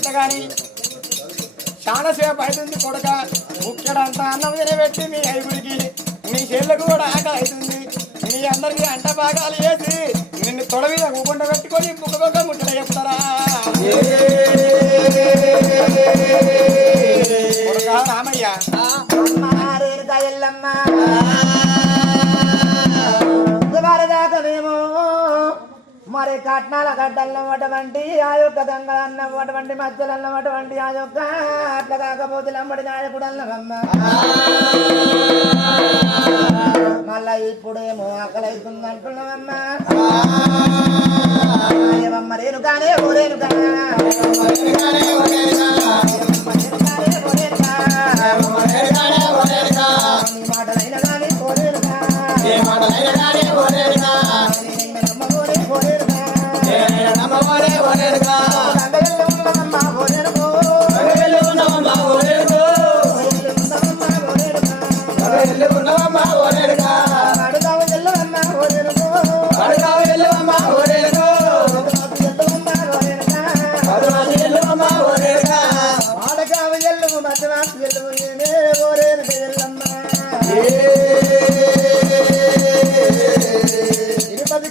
వచ్చిన గాని చాలా సేపు అవుతుంది కొడుక ముక్కడంతా అన్నం తినబెట్టి మీ ఐదుగురికి మీ చెల్లకు కూడా ఆకలి అవుతుంది మీ అందరికి అంట భాగాలు వేసి నిన్ను తొడ మీద ఊకుండ పెట్టుకొని ముక్క ముట్టడ చెప్తారా కొడుక రామయ్య దాకనేమో మరి కట్నాల గడ్డలన్నటువంటి ఆ యొక్క గంగ అన్నటువంటి మధ్యలు అన్నటువంటి ఆ యొక్క అట్లా కాకపోతే అమ్మడి నాయకుడు అన్నవమ్మ మళ్ళా ఇప్పుడేమో ఆకలి అవుతుంది అంటున్నావమ్మా ఏమమ్మ రేణుకానే ఓ రేణుకా నీ మాటలైన కానీ ఓ రేణుకా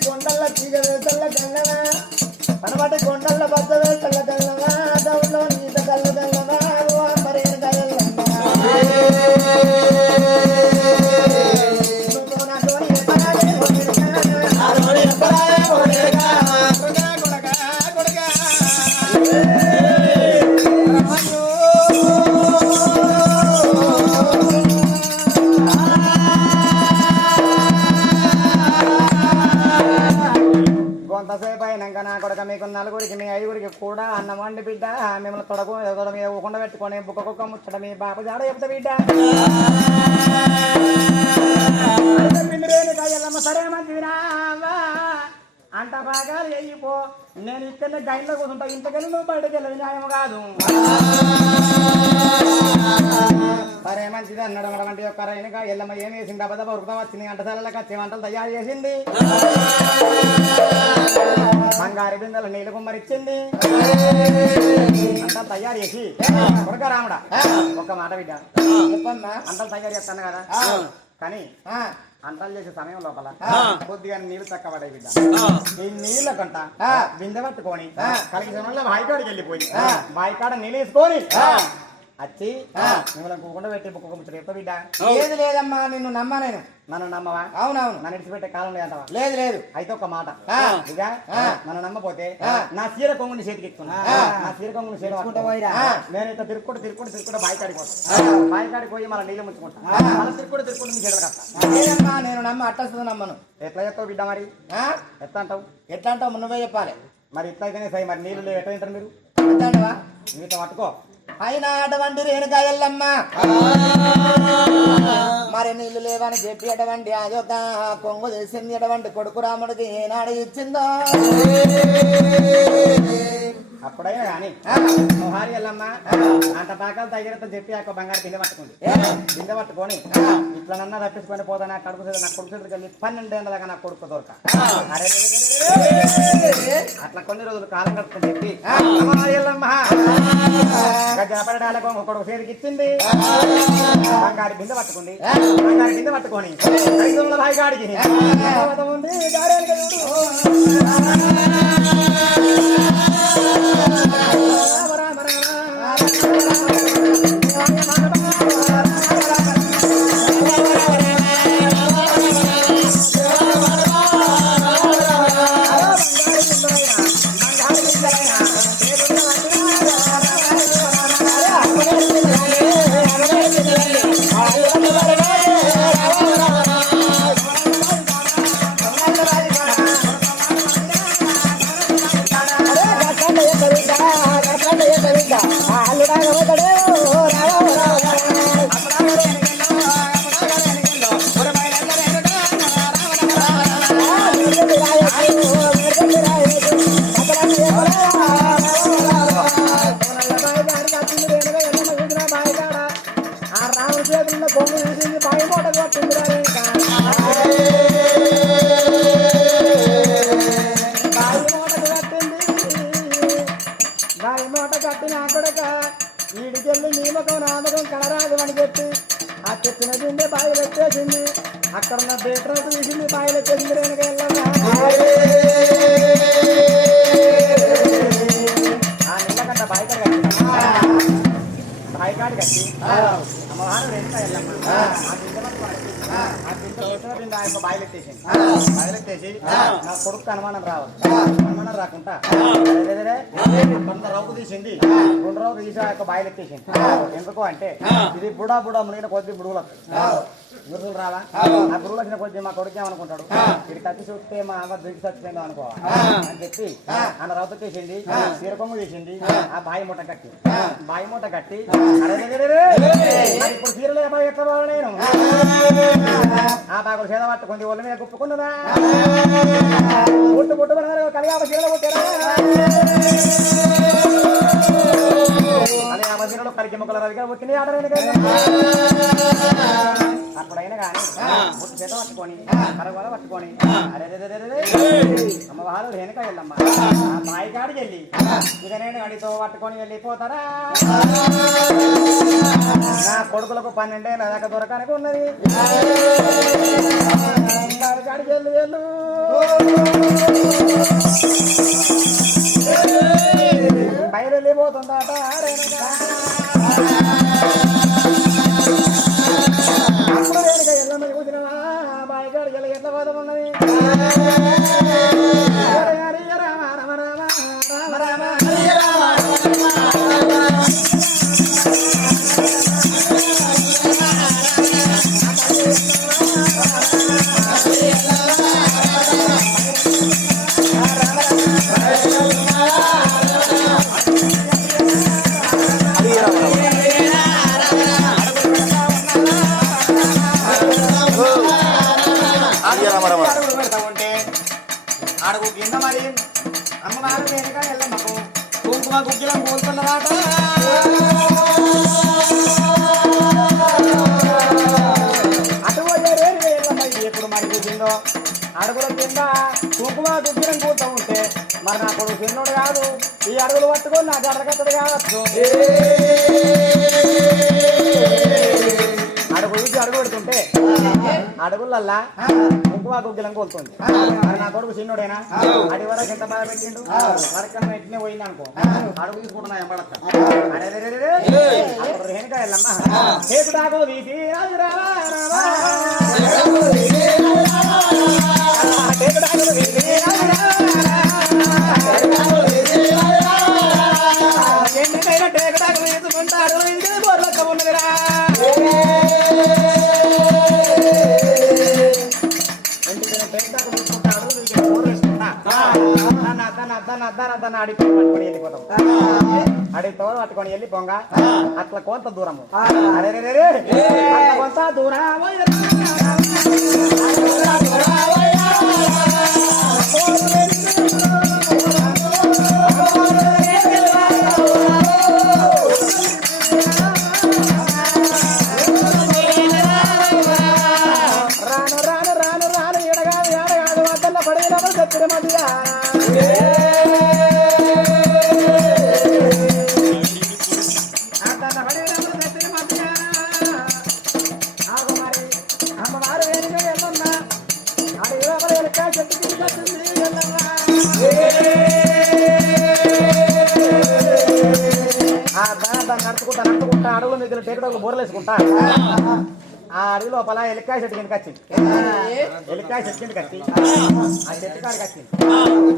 కొండల్ల తీగ వేసల్ల గల్లవా పనబట్టి కొండల్ల బద్ద వేసల్ల గల్లవా దౌల్లో నీత కళ్ళు గల్లవా మరి కొంతసేపు అయినాక నా కొడుక మీకు నలుగురికి మీ ఐదుగురికి కూడా అన్నం వండి బిడ్డ మిమ్మల్ని తొడకు మీద ఊకుండా పెట్టుకొని బుక్క ముచ్చట మీ బాబు జాడ చెప్తా బిడ్డ సరే మంచిదిరా అంట భాగాలు వెయ్యిపో నేను ఇక్కడనే గైన్లో కూర్చుంటా ఇంతకెళ్ళి నువ్వు బయటకు వెళ్ళదు న్యాయం కాదు సరే మంచిది అన్నాడు అన్నటువంటి యొక్క రైనగా ఎల్లమ్మ ఏం వేసింది దెబ్బ ఉరుకుతా వచ్చింది అంటసాలకు వచ్చే వంటలు తయారు చేసింది బంగారు బిందెలు నీళ్ళు కుమ్మరిచ్చింది అంటలు తయారు చేసి కొడుక రాముడా ఒక్క మాట బిడ్డ చెప్పమ్మా అంటలు తయారు చేస్తాను కదా కానీ అంటలు చేసే సమయం లోపల కొద్దిగా నీళ్లు తక్కువ పడే బిడ్డ ఈ నీళ్ళ కంట బిందె పట్టుకొని కలిగి సమయంలో బాయికాడికి వెళ్ళిపోయి బాయికాడ నీళ్ళు వేసుకొని వచ్చి మిమ్మల్ని కూకుండా పెట్టి బుక్క ముచ్చట చెప్తా బిడ్డ లేదు లేదమ్మా నిన్ను నమ్మా నేను నన్ను నమ్మవా అవునవును నన్ను ఇడిచిపెట్టే కాలం లేదంటావా లేదు లేదు అయితే ఒక మాట ఇక నన్ను నమ్మపోతే నా చీర కొంగుని చేతికి ఎక్కుతున్నా నా చీర కొంగుని చేతుకుంటా నేనైతే తిరుక్కుంటూ బాయికాడికి పోతాను బాయికాడికి పోయి మళ్ళీ నీళ్ళు ముంచుకుంటా మళ్ళీ తిరుక్కుంటూ నీ చేతులు కట్టా లేదమ్మా నేను నమ్మ అట్టస్తుంది నమ్మను ఎట్లా చెప్తావు బిడ్డ మరి ఎట్లా అంటావు నువ్వే చెప్పాలి మరి ఇట్లా అయితేనే సై మరి నీళ్ళు ఎట్లా తింటారు మీరు అంటావా మీతో పట్టుకో అయినా అటువంటి రేణుకా ఎల్లమ్మ మరి నీళ్లు లేవని చెప్పి అటువంటి ఆ యొక్క కొంగు తెలిసింది అటువంటి కొడుకు రాముడికి ఏనాడు ఇచ్చిందో అప్పుడైనా కానీ మోహారి ఎల్లమ్మ అంత పాకాలు తగినంత చెప్పి ఆ బంగారు బిందె పట్టుకొని ఇట్లనన్నా తప్పించుకొని పోతా నా కొడుకు చేతులకు వెళ్ళి 12 ఏళ్ళ దాకా నా కొడుకు దొరక అట్లా కొన్ని రోజులు కాలం గడుపుకొని చెప్పి ఎల్లమ్మ గజపడడాల కొడుకు చేతికి ఇచ్చింది బంగారు బిందె పట్టుకుంది బంగారు బిందె పట్టుకొని 5 భాయిగాడికి ఉంది బాయిలు ఎత్తేసింది అక్కడ ఉన్న బేట్రాకు తీసింది బాయిలు ఎత్తేసింది వెనక ఆ నీళ్ళకంట బాయికాడు కట్టి బాయికాడు కట్టి అమ్మవారు వెనుక వెళ్ళమ్మ బాయిలెత్తేసింది బాయిలెత్తేసి నా కొడుకు అనుమానం రావాలి అనుమానం రాకుండా కొంత రౌకు తీసింది 2 రౌకు తీసి ఆ యొక్క బాయిలెత్తేసింది ఎందుకు అంటే ఇది బుడా మునిగిన కొద్ది బుడుగులు గురువులు రావా ఆ గురువులు వచ్చిన కొద్ది మా కొడుకు ఏమనుకుంటాడు ఇది కత్తి చూస్తే మా అమ్మ దిగి చచ్చిపోయిందో అనుకోవాలి అని చెప్పి ఆయన రౌత తీసింది తీరకొమ్ము తీసింది ఆ బాయి మూట కట్టి ఇప్పుడు తీరలే బాయి ఎట్లా బాగా నేను ఆ బాగులు చేద పట్టుకుంది ఒళ్ళ మీద కుప్పుకున్నదా పుట్టు కలియాప చీరలు కొట్టారా కలియాప చీరలు కలికి మొక్కల రవిగా వచ్చింది ఆడలేదు అప్పుడైనా కానీ పుట్టు చేత పట్టుకొని కరగొల పట్టుకొని అరే అమ్మవారు వెనుక వెళ్ళమ్మా ఆ బాయి కాడికి వెళ్ళి ఇక నేను అడితో పట్టుకొని వెళ్ళిపోతారా నా కొడుకులకు 12 ఏళ్ళ దాకా దొరకనికి ఉన్నది కాడికి వెళ్ళు బయలు వెళ్ళిపోతుందట అప్పుడు వెనుక ఎల్లమ్మని కూర్చున్నావా బాయి కాడికి వెళ్ళి ఎట్ల పోతం ఉన్నది రామ రామ రామ రామ అడుగు కింద మరి అమ్మవారు వెనుక వెళ్ళమ్మకు కుంకుమ గుగ్గిలం కోరుతున్నదాట అటు పోయేరేరు వెళ్ళమ్మ ఇది ఎప్పుడు మరి కూర్చుందో అడుగుల కింద కుంకుమ గుగ్గిలం కూర్చో ఉంటే మరి నా కొడుకు చిన్నోడు కాదు ఈ అడుగులు పట్టుకొని నా జడకత్తడు కావచ్చు అడుగు చూసి అడుగు పెడుతుంటే అడుగులల్లా కుంకుమ గుగ్గిలం కోలుతుంది మరి నా కొడుకు చిన్నోడేనా అడి వరకు ఎంత బాగా పెట్టిండు వరకన్నా ఎట్నే పోయింది అనుకో అడుగు తీసుకుంటున్నా ఎంబడక్క అరే వెనుక వెళ్ళమ్మా చేతు దాకో తీసి టేకడాకు తీసుకుంటాడు ఇది బొర్లక్క ఉన్నదిరా అడిగి తోడు పట్టుకొని వెళ్ళి పొంగ అట్లా కొంత దూరము అరే కొంత దూరం రాను ఎడగాడు వద్దల పడిన సత్తుల మధ్య అమ్మవారు వెనుక వెళ్ళన్నా అడిగి చెట్టు తీసుకొచ్చింది దాన్ని నడుచుకుంటా అడుగుల మీద టేకడలు బోర్లేసుకుంటా ఆ అడవి లోపల ఎలికాయ చెట్టు కిందకి వచ్చింది ఎలికాయ చెట్టు కిందకి వచ్చి ఆ చెట్టు కాడికి వచ్చింది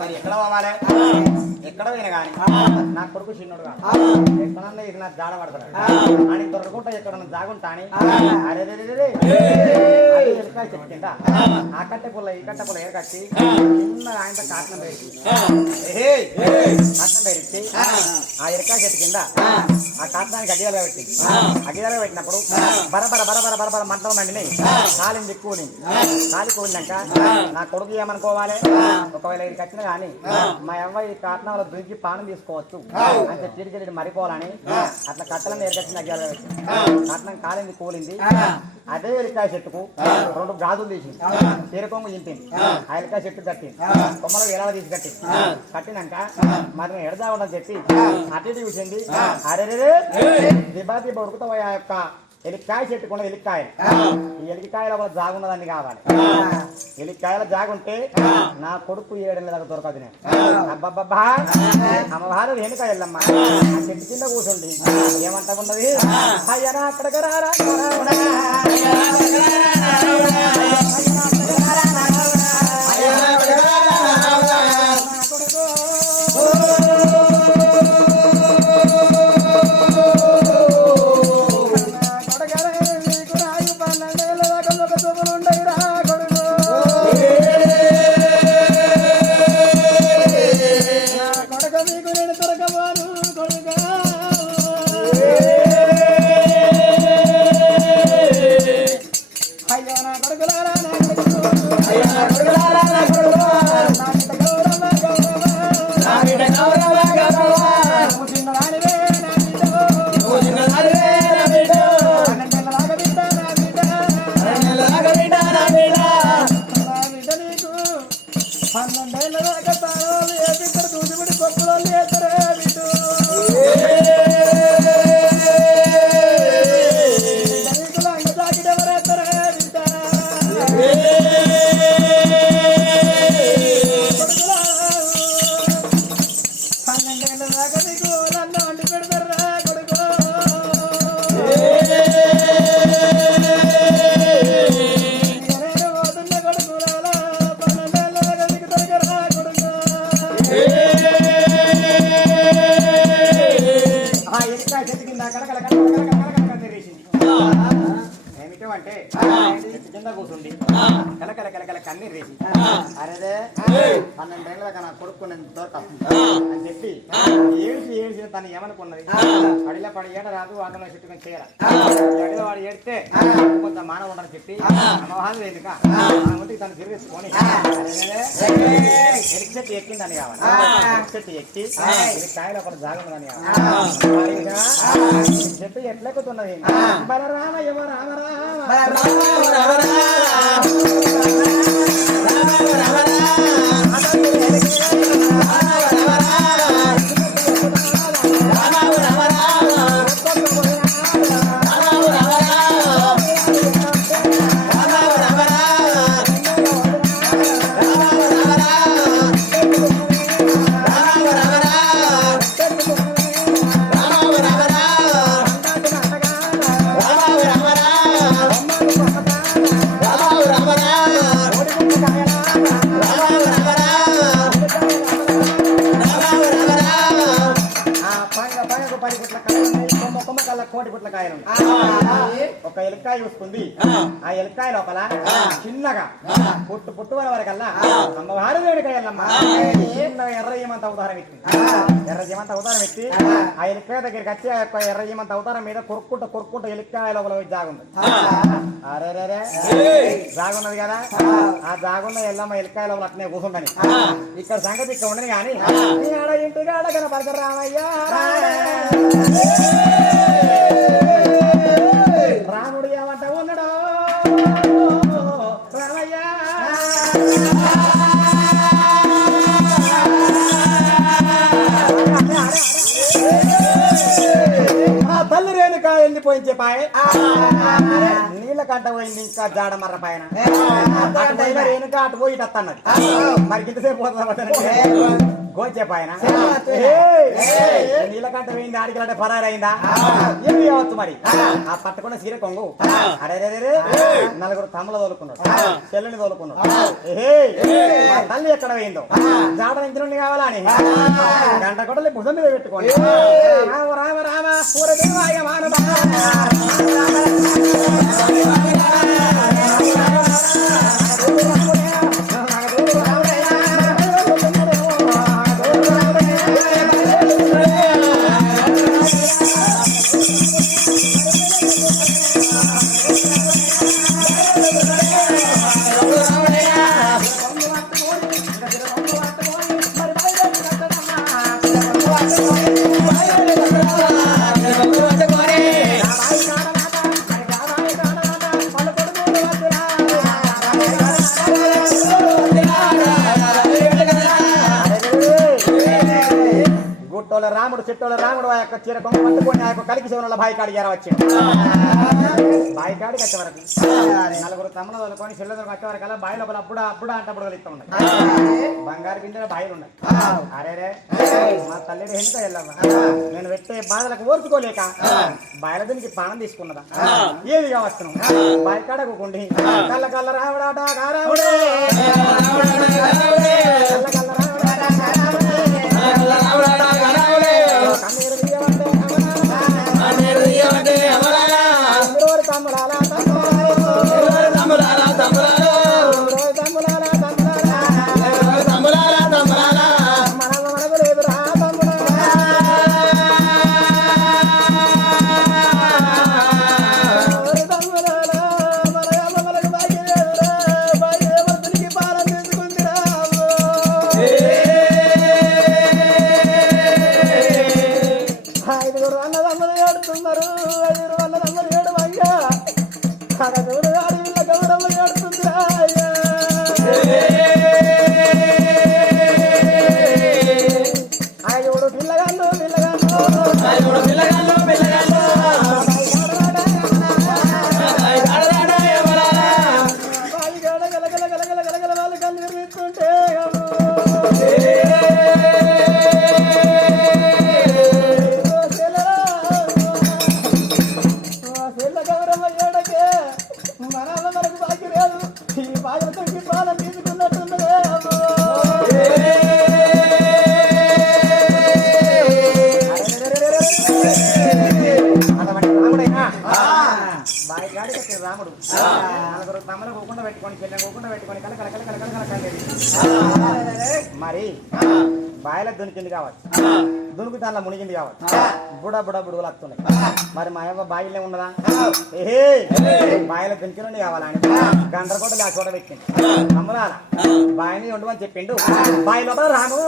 మరి ఎక్కడ పోవాలి ఎక్కడ పోయినా కానీ నా కొడుకు చిన్నోడు కాదు ఎక్కడన్నా ఇది నాకు జాడ పడతాడు అని దొరకకుండా ఎక్కడన్నా జాగుంటా అని అరే ఎలికాయ చెట్టు కింద ఆ కట్టె పుల్ల ఈ కట్టె పుల్ల ఏరకచ్చి చిన్న ఆయనతో కాటనం పెరిచి ఆ ఎలికాయ చెట్టు కింద ఆ కాటనానికి అగ్గిదాలుగా పెట్టింది అగ్గిదాలుగా పెట్టినప్పుడు బరబర బరబర బరబర మంటలు మండినాయి కాలింది కూలింది కాలి కూలినాక నా కొడుకు ఏమనుకోవాలి ఒకవేళ ఇది కట్టిన కానీ మా అవ్వ ఈ కాటనంలో దుంకి పానం తీసుకోవచ్చు అంటే చిరిచిరి మరిపోవాలని అట్లా కట్టలను ఏర్కొచ్చిన కాటనం కాలింది కూలింది అదే ఎలికాయ చెట్టుకు 2 గాజులు తీసింది తీరకొమ్ము ఇంటింది ఆ ఎలికాయ చెట్టు కట్టింది కొమ్మలో ఎలా తీసి కట్టింది కట్టినాక మరి ఎడదామని చెప్పి అటు చూసింది అరే దిబాతి ఉడుకుతావు ఆ యొక్క ఎలికాయ చెట్టుకున్నది ఎలికాయ ఈ ఎలికాయలో కూడా జాగున్నదాన్ని కావాలి ఎలికాయల జాగుంటే నా కొడుకు 7 ఏళ్ళ దాకా దొరకదు నేను అబ్బబ్బబ్బా అమ్మవారు వెనుక వెళ్ళమ్మా ఆ చెట్టు కింద కూర్చుండి ఏమంటా ఉన్నది అయ్యనా అక్కడికి రారా ఏమిటంటే కింద కూర్చుండి కలకల కలకల కన్నీరు వేసి అరేదే 12 ఏళ్ళ దాకా నా కొడుకు నేను దొరకదు అని చెప్పి ఏడ్చి తను ఏమనుకున్నది అడిలో పడి ఏడ రాదు వాదన చెట్టుకొని చేయరా అడిలో వాడు ఏడితే కొంత మానవ ఉండని చెప్పి అమ్మవాళ్ళు వేదిక ముందుకి తను తిరిగేసుకొని ఎలికి చెట్టు ఎక్కిందని కావాలి చెట్టు ఎక్కి కాయలు ఒకటి జాగుందని కావాలి చెట్టు ఎట్లెక్కుతున్నది బలరామ యమ రామ రామ ఒక ఎలక్కాయ చూసుకుంది ఆ ఎలక్కాయ లోపల చిన్నగా పుట్టు వరకల్లా అమ్మవారు వేడికాయల్లమ్మ చిన్నగా ఎర్ర ఏమంత అవతారం ఎత్తి ఎర్ర ఏమంత అవతారం ఎత్తి ఆ ఎలక్కాయ దగ్గరికి వచ్చి ఆ యొక్క ఎర్ర ఏమంత అవతారం మీద కొరుక్కుంటూ ఎలక్కాయ లోపల జాగుంది అరే జాగున్నది కదా ఆ జాగున్న ఎల్లమ్మ ఎలక్కాయ లోపల అట్నే కూర్చుండని ఇక్కడ సంగతి ఇక్కడ ఉండని కానీ ఇంటికి ఆడ కనపడతారు రామయ్య రాముడు ఏమంట ఉన్నాడు రామయ్య తల్లి రేణుక వెళ్ళిపోయించే పాయ నీళ్ళ కంట పోయింది ఇంకా జాడ మర్ర పైన రేణుక అటు పోయి అన్నది మరి ఇంతసేపు గోచే పాయన నీళ్ళకంట పోయింది ఆడికి పరారైందా ఏమి కావచ్చు మరి ఆ పట్టుకున్న సీర కొంగు అరే నలుగురు తమ్ములు తోలుకున్నాడు చెల్లిని తోలుకున్నాడు తల్లి ఎక్కడ పోయిందో జాడ నుంచి నుండి కావాలా అని గంట కొట్టలే భుజం మీద పెట్టుకోండి రామ రామ రామ పుట్టోల రాముడు చెట్టోల రాముడు ఆ యొక్క చీర కొంగు పట్టుకొని ఆ యొక్క కలికి శివనుల బాయి కాడికి వచ్చాడు. బాయి కాడికి వచ్చే వరకు నలుగురు తమ్ముడు వదులుకొని చెల్లెలు వచ్చే వరకు అలా బాయి లోపల అప్పుడు అప్పుడు అంటే అప్పుడు వెళ్తూ ఉన్నాయి. బంగారు బిందెల బాయిలు ఉన్నాయి. అరే మా తల్లి ఎందుకు వెళ్ళమ్మా నేను పెట్టే బాధలకు ఓర్చుకోలేక బాయిల దీనికి పానం తీసుకున్నదా ఏది కావచ్చు బాయి కాడ కూకుండి కళ్ళ కళ్ళ రావడాట కారావుడే రాముడు నలుగురు తమ్ములు కూకుండా పెట్టుకొని చెల్లెని కూకుండా పెట్టుకొని కల కల కల కల కల కల మరి బాయిలో దునికింది కావచ్చు దునికి దానిలో మునిగింది కావచ్చు బుడ బుడ బుడుగులు వస్తున్నాయి. మరి మా యొక్క బాయిలే ఉన్నదా ఏ బాయిలో దునికినండి కావాలని గండ్రకోట ఆ చోట పెట్టింది. తమ్ములాల బాయిని ఉండమని చెప్పిండు. బాయి లోపల రాముడు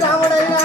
రాముడైనా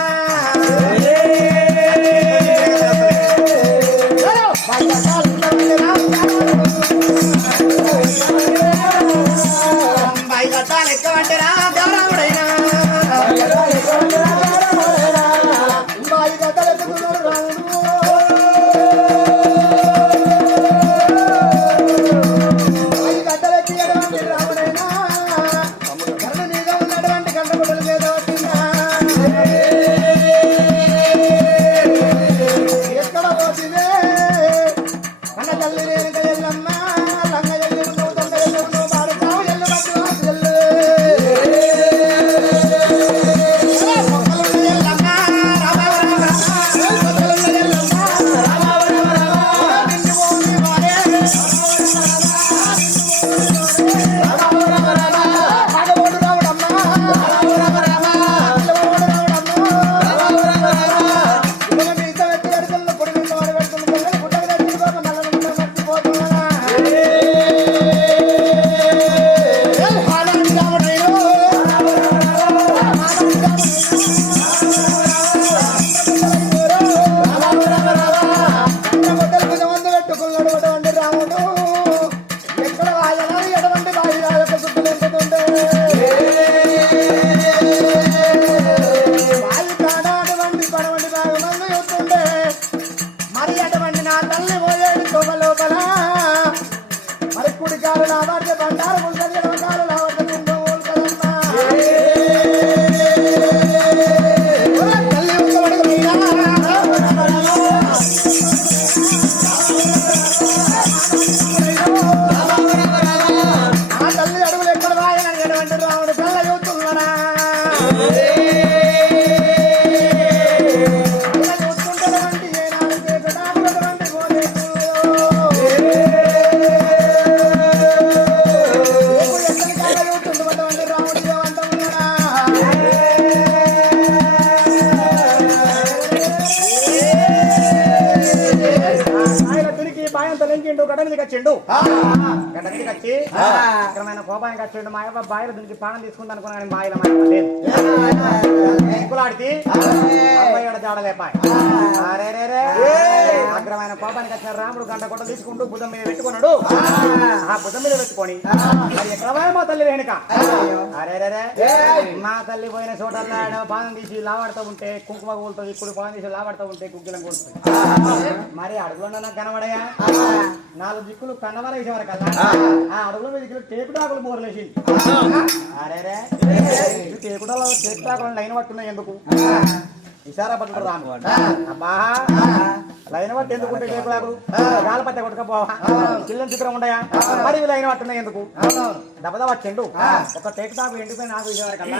బాయంత లెంకిండు గడ్డ మీదకి వచ్చిండు గడ్డ మీదకి వచ్చి అక్రమైన కోపానికి వచ్చిండు మా అవ్వ బాయిల దీనికి ప్రాణం తీసుకుంది అనుకున్నా కానీ బాయిల లేదు జాడలేపాయ అగ్రమైన కోపానికి వచ్చిన రాముడు గంట కొట్ట తీసుకుంటూ భుజం మీద పెట్టుకున్నాడు ఆ భుజం మీద పెట్టుకొని మరి ఎక్కడ మా తల్లి వెనుక అరే మా తల్లి పోయిన చోటల్లో పాదం తీసి లావాడుతూ ఉంటే కుంకుమ కూలుతుంది ఇప్పుడు పాదం తీసి లావాడుతూ ఉంటే కుగ్గిలం కూలుతుంది మరి అడుగులో నాకు కనబడయా 4 దిక్కులు కన్నవరేసే వరకల్లా ఆ అడుగుల మీద టేకుటాకులు బోర్లేసింది అరే టేకుటాకులు లైన్ పట్టున్నాయి ఎందుకు ఇషారా పట్టు రాము అబ్బా లైన్ పట్టి ఎందుకుంటే టేకుటాకులు గాలి పట్ట కొట్టుకపోవా చిల్లని చిత్రం ఉండయా మరి లైన్ పట్టున్నాయి ఎందుకు దెబ్బదా వచ్చిండు ఒక టేకుటాకు ఎండిపోయి నాకు ఇసేవరకల్లా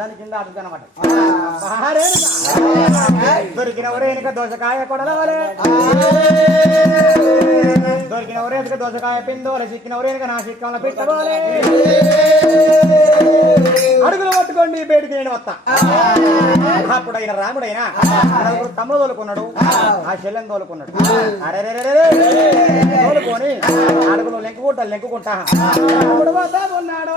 దాని కింద అడుగుతానమాట దొరికిన ఊరేనిక దోసకాయ కొడలవలే దొరికిన ఊరేనిక దోసకాయ పిందోలే చిక్కిన ఊరేనిక నా చిక్కంలో పెట్టబోలే అడుగులు పట్టుకోండి బేడి తినేడు వస్తా అప్పుడైన రాముడైనా తమ్ముడు తోలుకున్నాడు ఆ చెల్లెని తోలుకున్నాడు అరే తోలుకొని అడుగులు లెంకుకుంటా అప్పుడు వస్తా ఉన్నాడు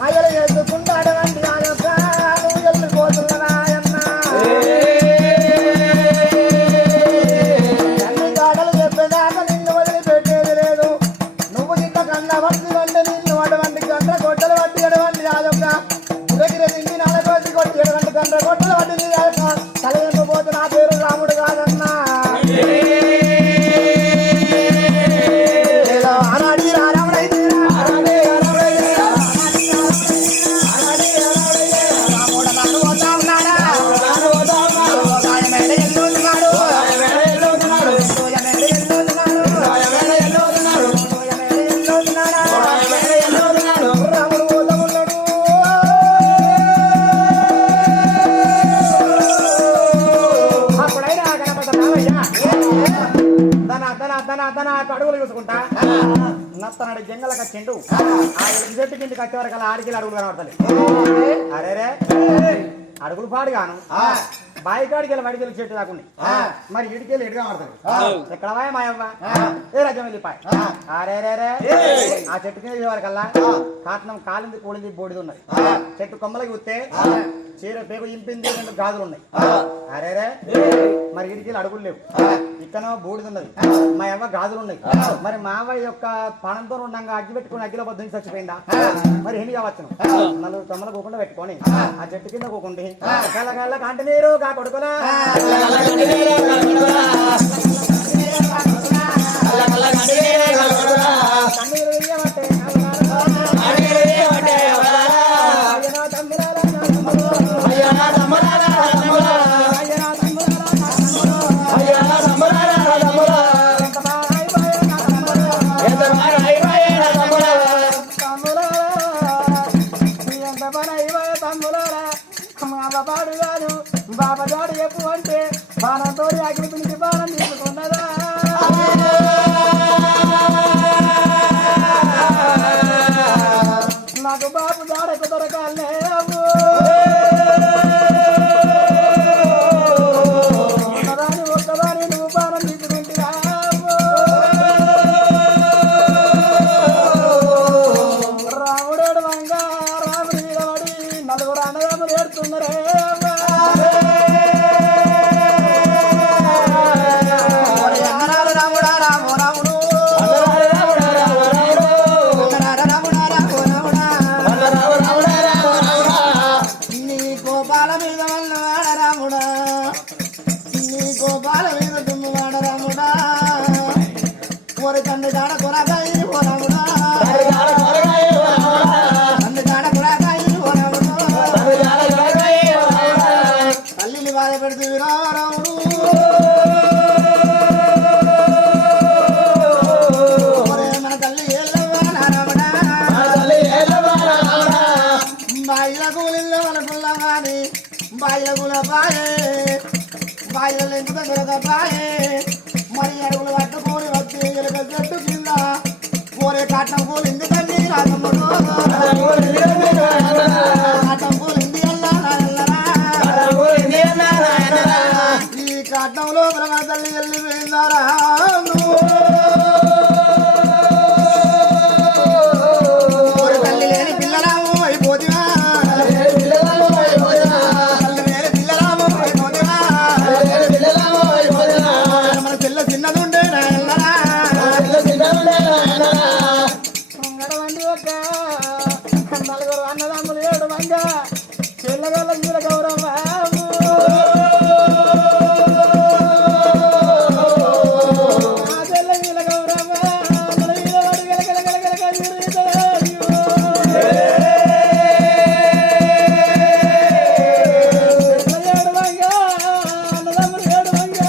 మాయలు ఎత్తుకుంటాడవండి ఆ యొక్క నువ్వు వెళ్ళిపోతున్నా అన్ని కాటలు చెప్పేదాకా నిన్ను వదిలిపెట్టేది లేదు నువ్వు ఇంత కన్నా వంటి వంటి నిన్ను అటువంటి గంట గొట్టలు పట్టి అటువంటి ఆ యొక్క దగ్గర తిండి నలగొట్టి కొట్టి అటువంటి గంట గొట్టలు పట్టి ఆ యొక్క తల ఎండిపోతు నా పేరు రాముడు కాదన్నా అడుగులు చూసుకుంటా నత్తనాడు జంగలకు వచ్చిండు ఆ చెట్టు కిందకి వచ్చేవరకు అలా ఆడికి అడుగులు కనబడతలే అరేరే అడుగులు పాడుగాను బాయికాడికి వెళ్ళి వడికెళ్ళి చెట్టు దాకున్నాయి మరి ఇడికెళ్ళి ఎడుగా పడతాడు ఎక్కడ మాయవ్వ ఏ రాజ్యం వెళ్ళిపాయ అరేరే ఆ చెట్టు కింద వరకల్లా కాటనం కాలింది కూలింది బోడిది ఉన్నది చెట్టు కొమ్మలకి ఉత్తే చీర పేగు ఇంపింది 2 గాజులు ఉన్నాయి అరేరే మరి ఇడికెళ్ళి అడుగులు లేవు ఇక్కడ బూడిది ఉన్నది మా అవ్వ గాజులు ఉన్నాయి మరి మా అవ్వ యొక్క పణంతో ఉండగా అగ్గి పెట్టుకుని అగ్గిలో పొద్దున్న చచ్చిపోయిందా మరి ఏమి కావచ్చు 4 కొమ్మలు కూకుండా పెట్టుకొని ఆ చెట్టు కింద కూకుండి కళ్ళ కంటి నీరు కా కొడుకులా కన్నీరు వెయ్యబట్టే బాబా పాడు కాదు బాబా జాడు చెప్పు అంటే బాణంతో అగ్ని పిలిచి బాణం తీసుకున్నదా నాకు బాబు జాడకు దొరకాలే అవ్వు ఉన్నదాని ఒక్కదాని నువ్వు బాణం తీసుకుంటున్నా రాముడేడు వంగ రాముడి మీద పడి నలుగురు అన్నదమ్ములు ఏడుతున్నారే తల్లిని బాధ పెడుతూ రాముడు మన తల్లి బాయిల కూలిల్లో మనకుల్లా కానీ బాయిల కూల బాయే బాయిల లెంకు దగ్గర బాయే మరి అడుగులు పట్టుకొని వచ్చి ఎలుక చెట్టు కింద కోరే కాటం కూలింది తల్లి కాటం కూలింది ఈ కాటంలో మన తల్లి వెళ్ళిపోయిందారా తల్లి లేని పిల్లరాము అయిపోతివా మన పిల్ల చిన్నదుండే నలుగురు అన్నదమ్ములు ఏడు మంగ చెల్లగల్ల జీల గౌరవ చెల్ల జీల గౌరవ ఏడు మంగ అన్నదమ్ములు ఏడు మంగ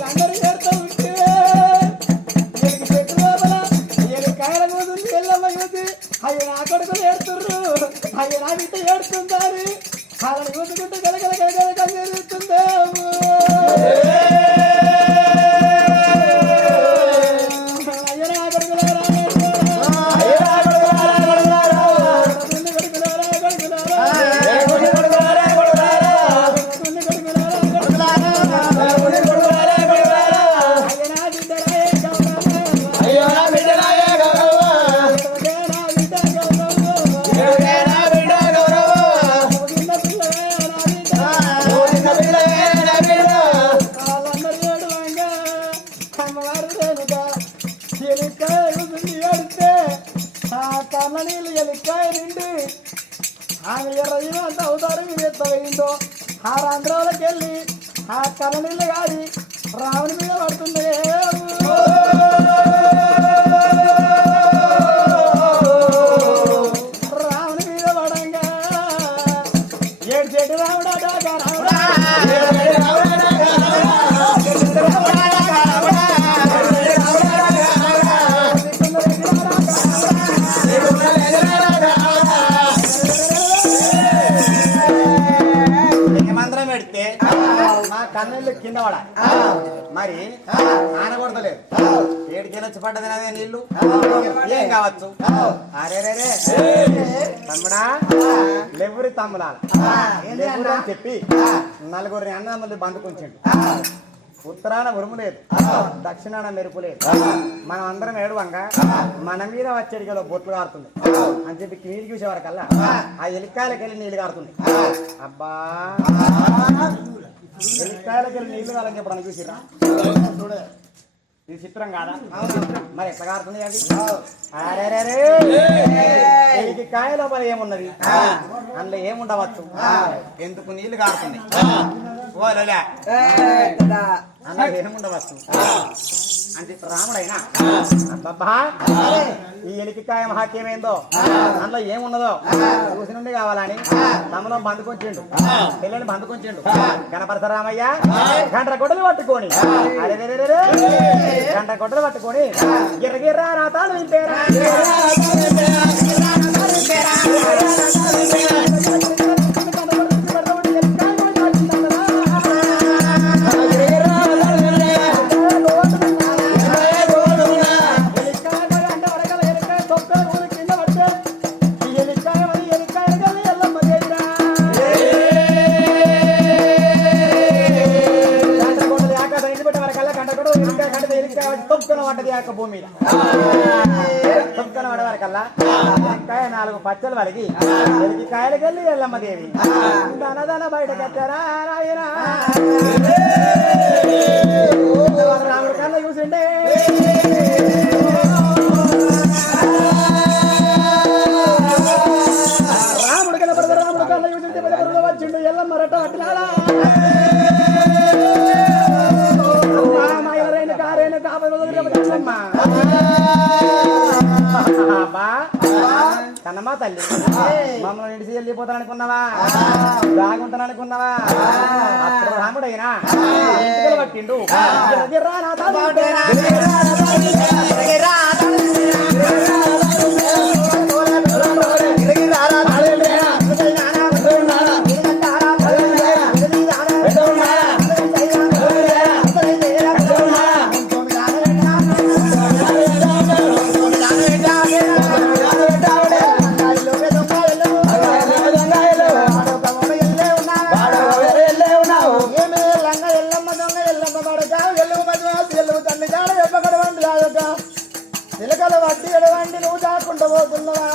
అందరూ ఏడుతూ ఉంటే చెట్టు లోపల కాయల కూతురు ఎల్లమ్మ చూసి అయ్యో నా కొడుకులు ఏడుతుర్రు అయ్యో నా బిడ్డ ఏడుతుందారు వాళ్ళని చూసుకుంటూ గలగల గలగల కలిగిస్తుంది అయ్యో నా కొడుకులారా నీళ్ళు ఎలికాయ నిండి ఆమె ఎర్రయ్య అంత అవుతారు మీద ఎత్తవేయిందో ఆ రంధ్రాలకు వెళ్ళి ఆ కళ్ళ నీళ్ళు కాడి రావుని మీద పడుతుంది రావుని మీద పడంగా ఏడు చెట్టు రావుడా రావుడా కన్నీళ్ళు కింద పడ మరి ఆనకూడతలేదు ఏడికెళ్ళి వచ్చి పడ్డది అదే నీళ్లు ఏం కావచ్చు అరే రే తమ్ముడా లెవ్వురి తమ్ముడాల లెవ్వురు అని చెప్పి నలుగురిని అన్నదమ్ములు బందుకుంచండి ఉత్తరాన ఉరుము లేదు దక్షిణాన మెరుపు లేదు మనం అందరం ఏడువంగా మన మీద వచ్చేడిలో బొట్లు కారుతుంది అని చెప్పి నీళ్ళు చూసేవారికల్లా ఆ ఎలికాయలకి వెళ్ళి నీళ్ళు కారుతుంది అబ్బా ఎలికాయలకి వెళ్ళి నీళ్లు కాలని చెప్పడానికి చూసిరా ఇది చిత్రం కాదా మరి ఎట్లా కారుతుంది అది ఎలికి కాయ లోపల ఏమున్నది అందులో ఏముండవచ్చు ఎందుకు నీళ్లు కారుతుంది అందులో ఏముండవచ్చు అంటే రాముడైనా అబ్బా ఈ ఎలికికాయ మహాత్యమేందో అందులో ఏమున్నదో చూసి నుండి కావాలని తమలో బందుకొచ్చిండు పిల్లల్ని బందుకొచ్చిండు గణపరశరామయ్య గంట గొడ్డలు పట్టుకొని గంట గొడ్డలు పట్టుకొని గిర్రగిర్రా రాతాడు ఇంపేరా యొక్క భూమి మీద తొక్కన పడవరకల్లా కాయ 4 పచ్చలు వలిగి కాయలకి వెళ్ళి ఎల్లమ్మ దేవి దన బయట కట్టారా రాముడు కళ్ళ చూసిండే రాముడు కనపడదు రాముడు కళ్ళ చూసింటే వచ్చిండు ఎల్లమ్మ రట్ట పట్టినాడా కన్నమ్మా తల్లి మమ్మల్ని ఇంటికి వెళ్ళిపోతాననుకున్నావా బాగుంటాననుకున్నావా అప్పుడు రాముడైనా ఇంటికి పట్టిండు చిలకల వడ్డీ ఎడవండి నువ్వు దాక్కుండా పోతున్నావా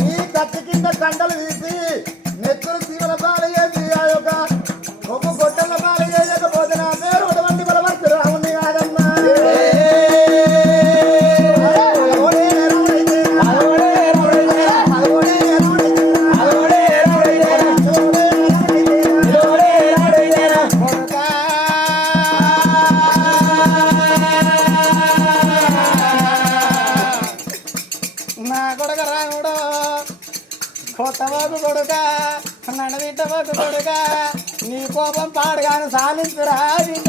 నీ కత్తి కింద కండలు తీసి నెత్తులు సీమల పాలు చేసి ఆ యొక్క కొమ్ము గొడ్డల పాలు చేయకపోతే నా పేరు ఎడవండి బలవర్తి రాముని కాదమ్మా కొత్తవాకు కొడుక నడవిట్టవాకు కొడుక నీ కోపం పాడగాను సాలించురా బిడ్డ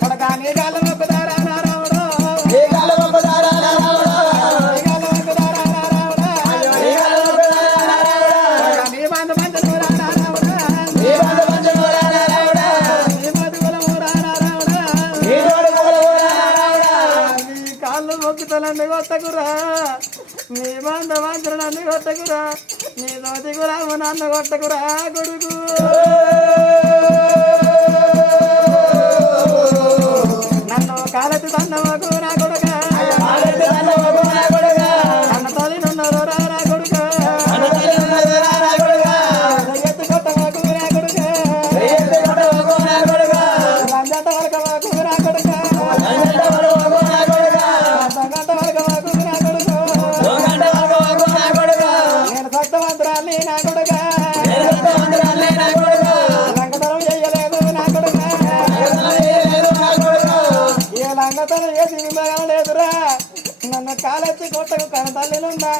కొడక నీ గాలి మొక్కుదారా రాముడు నీ గాలి మొక్కుదారా రాముడు నీ బంధ పంచలు రాముడు నీ బంధ పంచలు రాముడు నీ మధుకులము రాముడు నీ కాళ్ళు మొక్కుతలన్నీ కొట్టకురా నీ బంధ మంత్రులన్నీ కొట్టకురా నీ నోటి గురాము నన్ను కొట్టకురా కొడుకు నన్ను కాలెత్తి తన్నవకు నా కొడుక అన్న తల్లి నున్నారు రా కొడుక ఎత్తు కొట్టవకు నా కొడుక లంజట వరకవకు నా కొడుక నేను భక్తవంతురాలి నా కొడుక లంగతనం చేయలేదు నా కొడుక ఏ లంగతనం చేసి లేదురా నన్ను కాలెత్తి కొట్టకు కన తల్లినుందా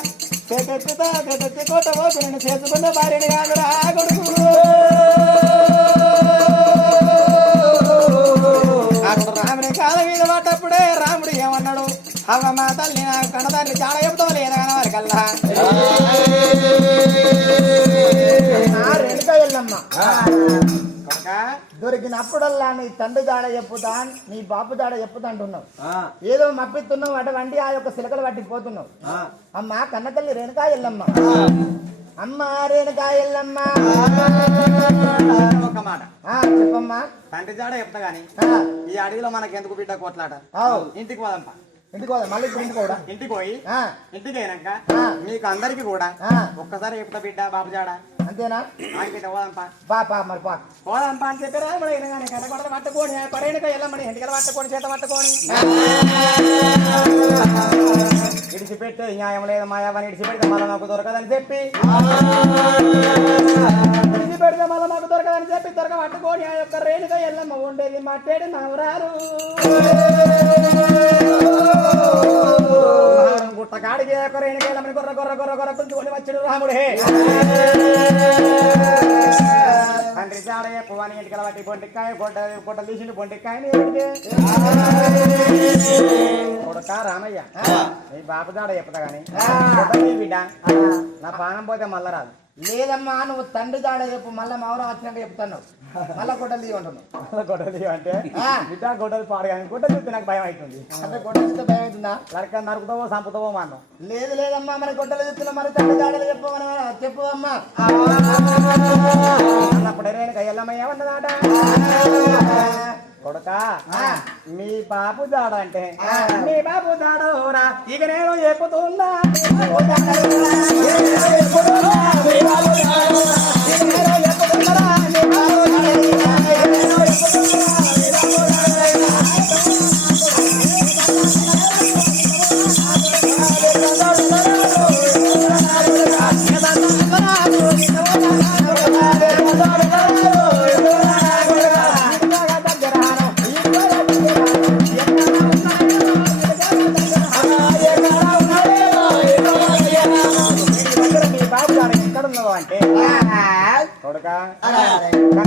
తెచ్చి కొట్టబోకు నేను చేసుకున్న భార్యని కాదురా కొడుకు అప్పుడు రాముని కాల మీద పడ్డప్పుడే రాముడు ఏమన్నాడు అవ్వ మా తల్లి నాకు కన్నదాన్ని చాలా చెప్తావు లేదా వారి కల్లా వెనుక వెళ్ళమ్మా దొరికినప్పుడల్లా నీ తండ్రి జాడ చెప్పుతా నీ బాపు జాడ చెప్పుతా అంటున్నావు ఏదో మప్పిస్తున్నావు అటువంటి ఆ యొక్క సిలకలు పట్టిపోతున్నావు అమ్మా కన్న తల్లి రేణుకా ఎల్లమ్మ అమ్మ రేణుకా ఎల్లమ్మ ఒక మాట చెప్పమ్మా తండ్రి జాడ చెప్తా గాని ఈ అడవిలో మనకి ఎందుకు బిడ్డ కోట్లాట ఇంటికి పోదాంపా ఇంటికి పోదా మళ్ళీ ఇంటికి పోయి ఇంటికి అయినాక మీకు అందరికి కూడా ఒక్కసారి చెప్తా బిడ్డ బాబు జాడ అంతేనా బిడ్డ పోదాంపా బాపా మరి పోదాంపా అని చెప్పారా కానీ కనకొడలు పట్టుకొని పరేణుక వెళ్ళమని ఇంటికి పట్టుకొని చేత పట్టుకొని ఇడిచిపెట్టే న్యాయం లేదు మాయావని ఇడిచిపెడితే మళ్ళీ నాకు దొరకదని చెప్పి ఇడిచిపెడితే మళ్ళీ నాకు దొరకదని చెప్పి దొరక పట్టుకొని ఆ యొక్క రేణుక ఎల్లమ్మ ఉండేది మట్టేడు నవరారు గుట్ట కాడికి రేణుక ఎల్లమ్మని గొర్ర గొర్ర గొర్ర గొర్ర కుంచుకొని వచ్చాడు రాముడే తండ్రి జాడయ్య పువ్వాని ఇంటికి బట్టి బొంటికాయ పొట్ట తీసిండు బొంటికాయని కొడుక రామయ్య నీ బాపు జాడ చెప్తా గాని బిడ్డ నా పానం పోతే మళ్ళా రాదు లేదమ్మా నువ్వు తండ్రి జాడ చెప్పు మళ్ళీ మౌరం వచ్చినాక చెప్తున్నావు మళ్ళా గొడ్డలు తీయమంటున్నావు. గొడ్డలు అంటే బిడ్డ గొడ్డలు పాడు కానీ గొడ్డలు చూస్తే నాకు భయం అవుతుంది. అంటే గొడ్డలు చూస్తే భయం అవుతుందా? లడక నరుకుతావో సంపుతావో మనం. లేదు లేదమ్మా మన గొడ్డలు చూస్తున్నా మరి తల్లి దాడలు చెప్పు అమ్మా అన్నప్పుడు ఎల్లమ్మ ఏమన్నదాట కొడుక మీ బాబు దాడ అంటే మీ బాబు దాడోరా ఇక నేను చెప్పుతున్నా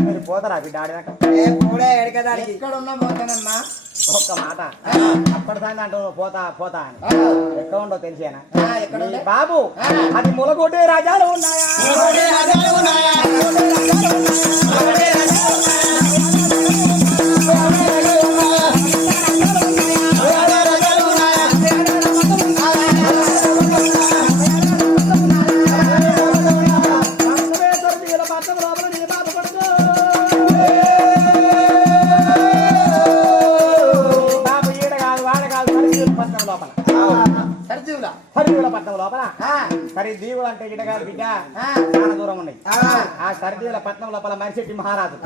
మీరు పోతారా బిడ్డ ఆడినాక ఎక్కడ ఉన్నా పోతానమ్మా. ఒక్క మాట అప్పటి సాయంత్రం అంటూ పోతా పోతా అని ఎక్కడ ఉండో తెలిసేనా బాబు అది ములగొట్టే రాజాలు ఉన్నాయా పట్నం లోపల సరిదీవులు అంటే గిడగా బిడ్డ చాలా దూరం ఉన్నాయి. ఆ సరిదీవుల పట్నం లోపల మరిశెట్టి మహారాజు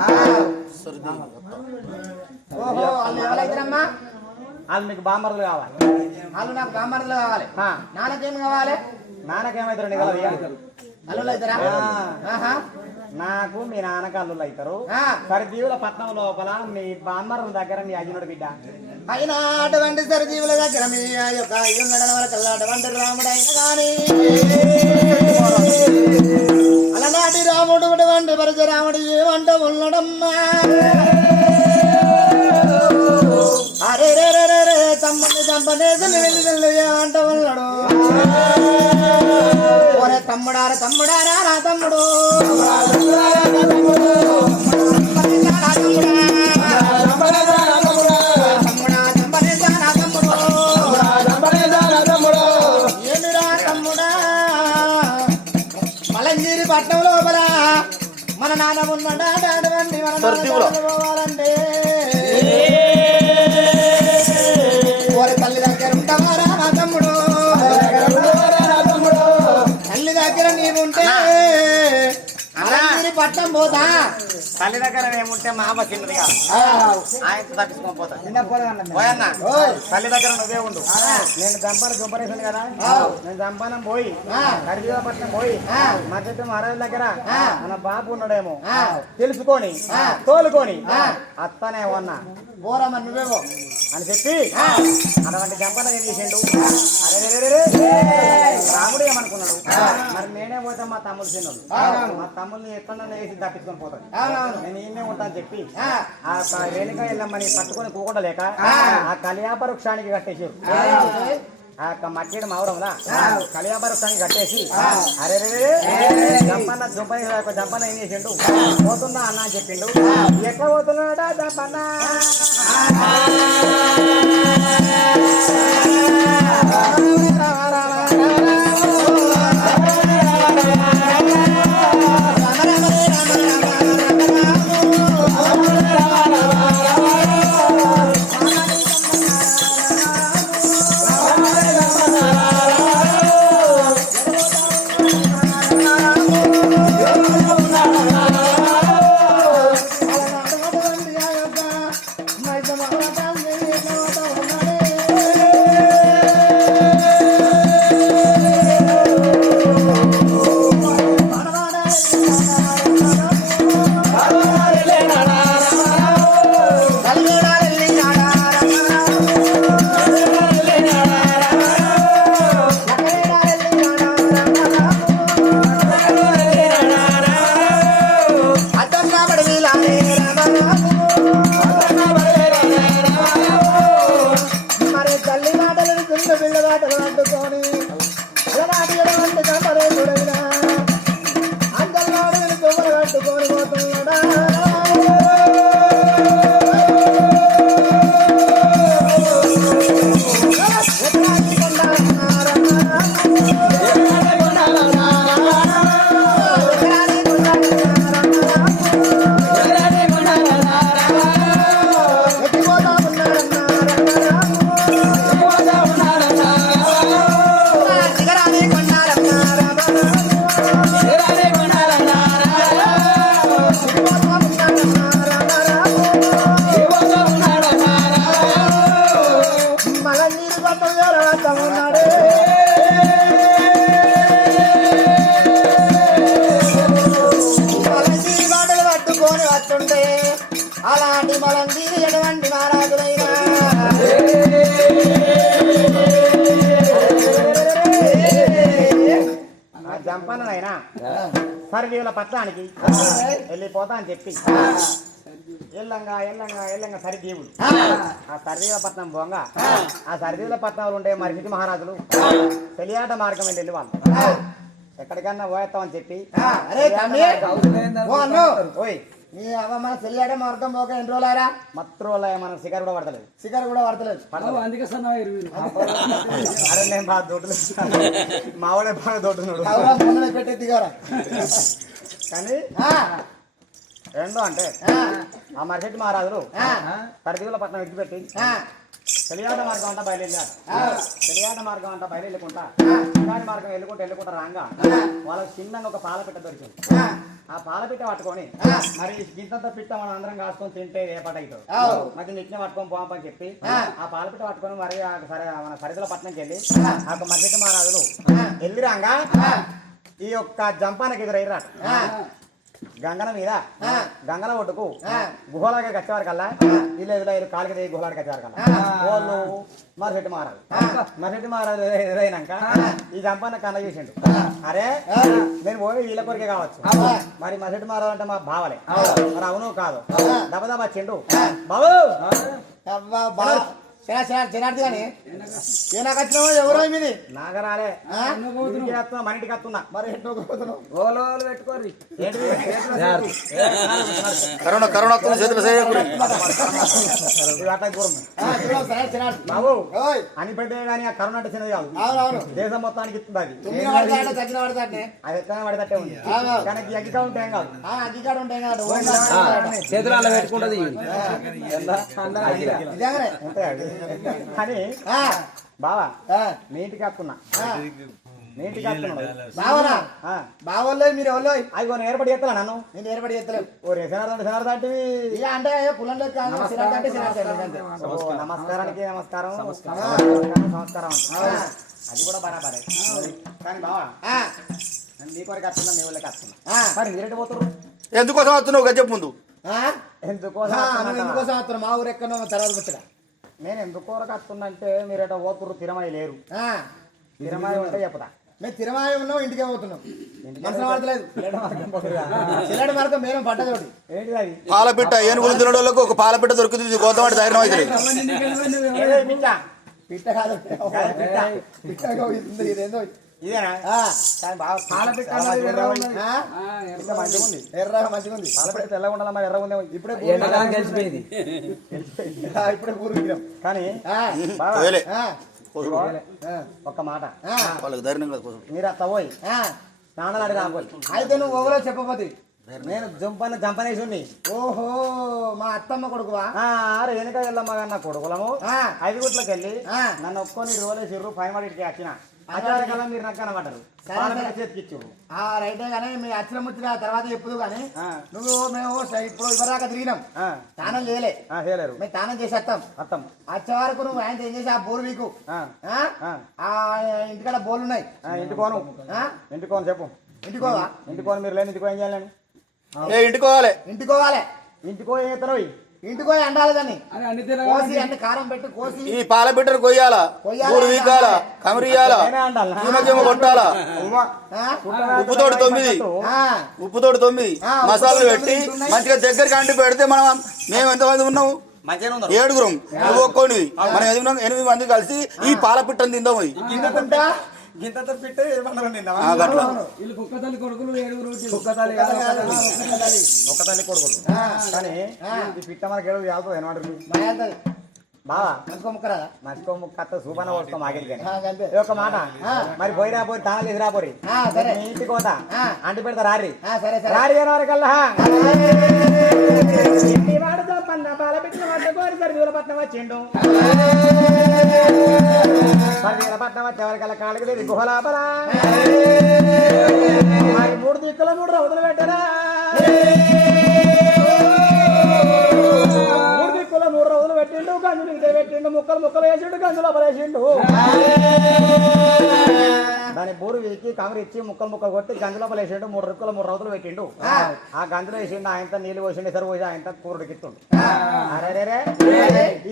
వాళ్ళు మీకు బామ్మరులు కావాలి. వాళ్ళు నాకు బామ్మరులు కావాలి. నాన్నకేం కావాలి? నాన్నకేమవుతారు నిగలయ్యా అల్లులు అవుతారా? నాకు మీ నాన్నకు అల్లులు అవుతారు. సరిదీవుల పట్నం లోపల మీ బామ్మరుల దగ్గర మీ అయ్యనుడు బిడ్డ అయినా అటువంటి సరిజీవుల దగ్గర మీ యొక్క అయ్యుండడం వరకు అటువంటి రాముడైన కానీ అలనాటి రాముడు అటువంటి పరశురాముడు ఏమంట ఉన్నాడమ్మా అరే రే రే రే తమ్ముడిని చంపనేసి వెళ్ళి అంట ఉన్నాడు. ఓరే తమ్ముడారా తమ్ముడారా రా తమ్ముడు పట్నం లోపల మన నాన్న ఉన్నాడండి పోవాలంటే ఓరి తల్లి దగ్గర ఉంటావారా మా తమ్ముడు తల్లి దగ్గర నీవుంటే పట్నం పోతా తల్లి దగ్గర ఏముంటే మా అమ్మ చిన్నదిగా ఆయన తప్పించుకొని పోతా తల్లి దగ్గర నువ్వే ఉండు. నేను చంపాను దుంపరేసాను కదా నేను చంపానం పోయి కరిజీవపట్నం పోయి మా చెట్టు మహారాజు దగ్గర మన బాబు ఉన్నాడేమో తెలుసుకొని తోలుకొని అత్తనే ఉన్నా పోరమ్మ నువ్వేమో అని చెప్పి అటువంటి చంపన ఏం చేసిండు. రాముడు ఏమనుకున్నాడు మరి నేనే పోతే మా తమ్ముడు చిన్నోడు మా తమ్ముడిని ఎక్కడ వేసి తప్పించుకొని పోతాడు నేను ఈయనే ఉంటాను చెప్పి ఆ రేణుక వెళ్ళమ్మని పట్టుకొని కూకుండలేక ఆ కళ్యాప వృక్షానికి కట్టేసారు. ఆ మట్టిడు మౌరంలా కళ్యాప వృక్షానికి కట్టేసి అరే జంపన్న జంపన్న ఏం చేసిండు పోతున్నా అన్న అని చెప్పిండు. ఎట్లా పోతున్నాడా జంపన్న అందరిలో తుమ్మలు కట్టుకొని పోతున్నాడా సరిదీవుల పట్టానికి వెళ్ళిపోతా అని చెప్పి ఎల్లంగా ఎల్లంగా ఎల్లంగా సరిదీవులు ఆ సరిదీవుల పట్నం బొంగ ఆ సరిదీవుల పట్నంలో ఉండే మరిసిటి మహారాజులు తెలియాట మార్గం వెళ్ళి వాళ్ళు ఎక్కడికన్నా పోయేస్తామని చెప్పి అరే తమ్మి ఓ అన్ను ఓయ్ నీ అవ్వ మన చెల్లాడ మార్గం పోక ఎన్ని రోజులారా మత్రోళ్ళ మనం సిగర్ కూడా పడతలేదు సిగర్ కూడా పడతలేదు అందుకే సన్నా అరే నేను బాగా దొడ్డు మావాడే బాగా దొడ్డున్నాడు కవరా ముందర పెట్టి దిగరా కానీ ఏంటో అంటే ఆ మరిశెట్టి మహారాజులు సరిదిగుల పట్నం విడిచిపెట్టి తెలియాట మార్గం అంతా బయలుదేరారు తెలియాట మార్గం అంతా బయలుదేరుకుంటా దాని మార్గం వెళ్ళుకుంటా రాగా వాళ్ళకి చిన్నగా ఒక పాలపిట్ట దొరికింది ఆ పాలపిట్ట పట్టుకొని మరి గింతంత పిట్ట మనం అందరం కాసుకొని తింటే ఏ పట అవుతాడు మరి నిట్నే పట్టుకొని పోమని చెప్పి ఆ పాలపిట్ట పట్టుకొని మరి మన సరిదుల పట్నంకి వెళ్ళి ఆ మరిశెట్టి మహారాజులు వెళ్ళిరాగా ఈ యొక్క జంపానికి ఎదురయ్యారు గంగన మీద గంగన ఒడ్డుకు గుహలాగా వచ్చేవారు కల్లా వీళ్ళు ఎదురు కాలికి దిగి గుహలాడికి వచ్చేవారు కల్లా వాళ్ళు మరిశెట్టి మహారాజు ఎదురైనాక ఈ జంపాన్న కన్న చేసిండు అరే నేను పోయి వీళ్ళ కొరికే కావచ్చు మరి మరిశెట్టి మహారాజు అంటే మా బావలే మరి అవును కాదు దబదబా వచ్చిండు బాబు జనార్ది కానీ ఏ నాకు వచ్చినావో ఎవరో మీది నాగరాలే మన ఇంటికి వస్తున్నా మరి ఎన్నో పెట్టుకోరు కరోనా చేతులు బాబు అని పెట్టే కానీ ఆ కరోనా అంటే చిన్నది కాదు దేశం మొత్తానికి ఇస్తుంది అది అది ఎక్కడ పడితే ఉంది కానీ అగ్గికాడ ఉంటే ఏం కాదు అగ్గికాడ ఉంటే కాదు చేతులు అలా పెట్టుకుంటది కానీ బావా నీటికి వస్తున్నా నీటికి వస్తున్నాడు బావనా బావోళ్ళు మీరు ఎవరో అవి ఏర్పడి చేస్తా నన్ను నేను ఏర్పడి చేస్తలేవు ఓ శనార్ దాటి అంటే కులంలో నమస్కారానికి నమస్కారం సంస్కారం అది కూడా బరాబరే కానీ బావా నీ కొరకు వస్తున్నా మీ వాళ్ళకి వస్తున్నా మరి మీరెట్టి పోతున్నారు ఎందుకోసం వస్తున్నావు గది చెప్పు ముందు ఎందుకోసం వస్తున్నావు మా ఊరు ఎక్కడో తర్వాత వచ్చా నేను ఎందుకు కొరకు వస్తున్నా అంటే మీరేటో ఓపురు తిరమై లేరు తిరమై ఉంటే చెప్తా మేము తిరమాయ ఉన్నాం ఇంటికే పోతున్నాం మనసు పడతలేదు చిల్లడి మార్గం మేరం పట్టదోటి ఏంటి అది పాలపిట్ట ఏనుగులు తినడానికి ఒక పాలపిట్ట దొరుకుతుంది గోదావరి ధైర్యం అవుతుంది పిట్ట కాదు పిట్ట ఇదేందో ఇదేనా కానీ బాగా పాలపిట్ట మంచిగా ఉంది ఎర్రగా మంచిగా ఉంది పాలపిట్ట తెల్లగా ఉండాలి మరి ఎర్రగా ఉంది ఇప్పుడే గెలిచిపోయింది ఇప్పుడే పూర్వీకులం కానీ ఒక్క మాట వాళ్ళకి ధైర్యం కదా మీరు అత్త పోయి స్నానాలు అడిగి రాబోయి అయితే నువ్వు ఓవలో చెప్పబోతే నేను జంపనేసి ఓహో మా అత్తమ్మ కొడుకువా వెనుక వెళ్ళమ్మ నా కొడుకులము 5 గుట్లకి వెళ్ళి నన్ను ఒక్కొని రోజులేసిర్రు పైన వాడికి వచ్చిన ఆచారకాలం మీరు నాకు కనబడ్డారు చేతికిచ్చారు రైతే కానీ మీ అచ్చరం వచ్చిన తర్వాత చెప్పుదు కానీ నువ్వు మేము ఇప్పుడు ఇవరాక తిరిగినాం స్నానం చేయలేరు మేము స్నానం చేసేస్తాం వచ్చే వరకు నువ్వు ఆయన ఏం చేసి ఆ బోరు వీకు ఇంటికాడ బోర్లు ఉన్నాయి ఇంటికోను చెప్పు ఇంటికోను మీరు లేని ఇంటికో ఏం చేయాలని ఇంటికోవాలి ఇంటికో ఏతరో ఇంటికో అండాలి దాన్ని కోసి అంటే కారం పెట్టి కోసి ఈ పాలపిట్టను కొయ్యాలా ఊరు వీకాల కమరియాలా కొట్టాలా ఉప్పుతోటి 9 మసాలాలు పెట్టి మంచిగా దగ్గరికి అంటి పెడితే మేము ఎంతమంది ఉన్నాము 7 నువ్వు ఒక్కోనివి మనం 8 మంది కలిసి ఈ పాలపిట్టను తిందాం గింతతో పిట్ట కుక్క తల్లి కొడుకులు ఒక తల్లి కొడుకులు కానీ ఈ పిట్ట మనకి ఏడు ఏమంటారు బావా మంచుకో ముక్క సూపన వస్తాం ఆగిలి కానీ ఒక మాట మరి పోయి రాపోయి తాళాలు ఎదురు రాపోరి ఇంటికి పోతా అంటి పెడతా రారి రారి వరకల్లా వాడు తప్పన్న పాల పెట్టిన పట్టుకోని సరిదూల పట్నం వచ్చిండు సరిదూల పట్నం వచ్చేవరకల్లా కాళ్ళకి లేదు గుహలాపరా మరి 3 దిక్కుల 3 రౌతులు పెట్టరా 3 దిక్కుల 3 రౌతులు పెట్టిండు గంజులు ఇదే పెట్టిండు ముక్కలు వేసిండు గంజులు అపరేసిండు దాని బూరు వీకి కమరి ఇచ్చి ముక్కలు కొట్టి గంజులో వేసిండు 3 దిక్కుల 3 రౌతులు పెట్టిండు ఆ గంజులో వేసిండు ఆయనతో నీళ్ళు పోసిండు సరి పోసి ఆయనతో కూరడికిస్తుండు అరే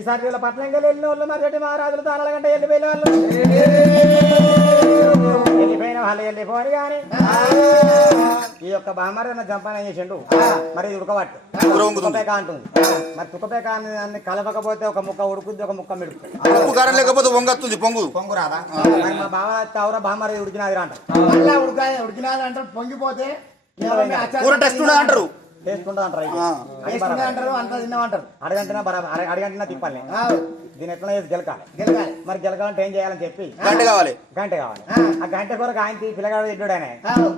ఈసారి వీళ్ళ పట్నంకి వెళ్ళిన వాళ్ళు మరి మహారాజులు తాళాల గంట వెళ్ళిపోయిన వాళ్ళు వెళ్ళిపోయిన వాళ్ళు వెళ్ళిపోని కానీ ఈ యొక్క బామరన్న జంపాన ఏం చేసిండు మరి ఇది ఉడకబట్టు తుక్కపేక అంటుంది మరి తుక్కపేక అన్ని కలపకపోతే ఒక ముక్క ఉడుకుద్ది ఒక ముక్క మిడుకుతుంది ఉప్పు కారం లేకపోతే పొంగొస్తుంది పొంగు రాదా మరి మా బావ తవర బామర ఉడికినది అంటారు మళ్ళా ఉడికినాది అంటారు పొంగిపోతే కూర టెస్ట్ ఉండదు అంటారు టేస్ట్ ఉండదు అంటారు అంటారు అంత తిన్నామంటారు అడగంటనా తిప్పాలి దీని ఎట్లా చేసి గెలకాలి మరి గెలకాలంటే ఏం చేయాలని చెప్పి గంట కావాలి ఆ గంట కొరకు ఆయన పిల్లగాడు ఇడ్డు ఆయన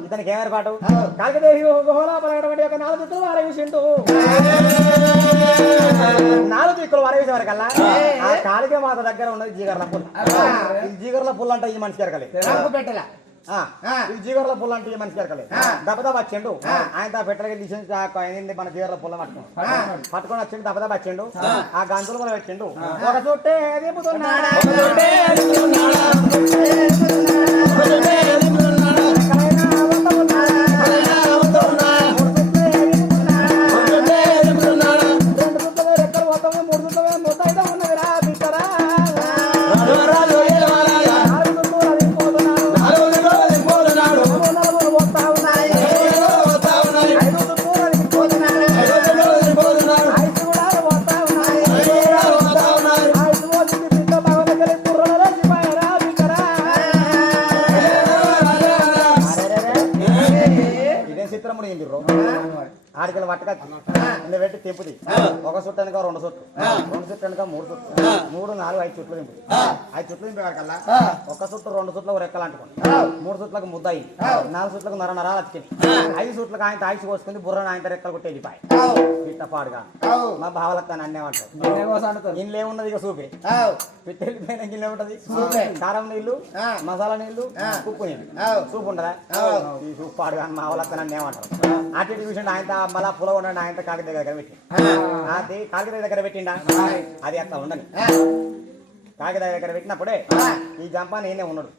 ఇతనికి ఏం ఏర్పాటు కాలికదేవి పలగడబడి ఒక 4 దిక్కులు వారవేసిండు 4 దిక్కులు వారవేసే వరకల్లా ఆ కాలిక మాత దగ్గర ఉన్నది జీగర్ల పుల్ల ఈ జీగర్ల పుల్ల అంటే ఈ మనిషి ఎరకలే పెట్టలే ఈ జీగర్ల పుల్ల అంటే ఈ మనిషి ఎరకలే దెబ్బదా వచ్చిండు ఆయన పెట్టలకి తీసి మన జీగర్ల పుల్ల పట్టుకొని వచ్చిండు దెబ్బదా వచ్చిండు ఆ గంతులు కూడా పెట్టిండు ఒక చుట్టే దింపుతున్నాడు ఆడికలు పట్టక పెట్టి తెంపుది ఒక చుట్టు వెనక 2 చుట్లు 2 చుట్టు వెనక 3 చుట్లు 3 4 5 చుట్లు దింపుది 5 చుట్లు దింపేవారికల్లా ఒక చుట్టు 2 చుట్లకు రెక్కలు అంటుకోండి 3 చుట్లకు ముద్దాయి 4 చుట్లకు నరాలు అతికింది 5 చుట్లకు ఆయన తాయిసి పోసుకుంది బుర్రను ఆయన రెక్కలు కొట్టి వెళ్ళిపోయి పిట్ట పాడుగా మా బావలత్తాను అన్నేమంటారు ఇంట్లో ఉన్నది ఇక సూపే పిట్ట వెళ్ళిపోయిన గిన్నె ఉంటది కారం నీళ్లు మసాలా నీళ్లు ఉప్పు నీళ్లు సూప్ ఉండదా ఈ సూప్ పాడుగా మా వాళ్ళత్తాను అన్నేమంటారు అటు చూసిండు ఆయన మళ్ళా పుల ఉండండి ఆయన కాకి దగ్గర పెట్టి అది కాకి దగ్గర పెట్టిండా అది అట్లా ఉండని కాకి దగ్గర పెట్టినప్పుడే ఈ జంప నేనే ఉన్నాడు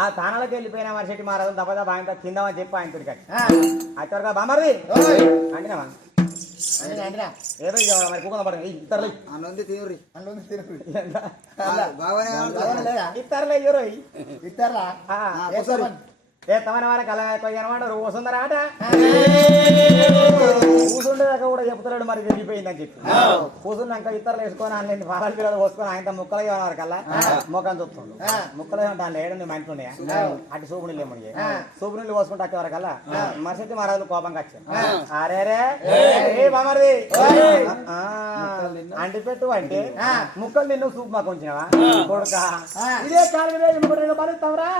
ఆ తానాలకు వెళ్ళిపోయినా మరి చెట్టు మారదు దెబ్బ ఆయన తిందామని చెప్పి ఆయన తిరిగాడు అచ్చరుగా బామర్ది అంటున్నావా ఏదో మరి కూకుందా పడండి ఇతరులు ఇతరులు అయ్యారు ఇతరులా ఏ తమన వారికి అలా కొయ్యనమాట వస్తుందరాట కూసుండేదాకా కూడా చెప్తున్నాడు మరి వెళ్ళిపోయిందని చెప్పి కూసున్నాక ఇతరులు వేసుకొని అన్ని పాల పిల్లలు పోసుకొని ఆయన ముక్కలు వరకల్లా ముఖం చూస్తుండు ముక్కలు దాంట్లో ఏడు మా ఇంట్లో ఉన్నాయా అటు సూపు నీళ్ళు ఏమని సూపు నీళ్ళు పోసుకుంటే వచ్చే వరకల్లా మరుసటి మహారాజు కోపంగా వచ్చాను అరేరే ఏ బామర్ది అంటి పెట్టు అంటే ముక్కలు నిన్ను సూపు మాకు ఉంచినవా కొడుక ఇదే కాలు పలుతావురా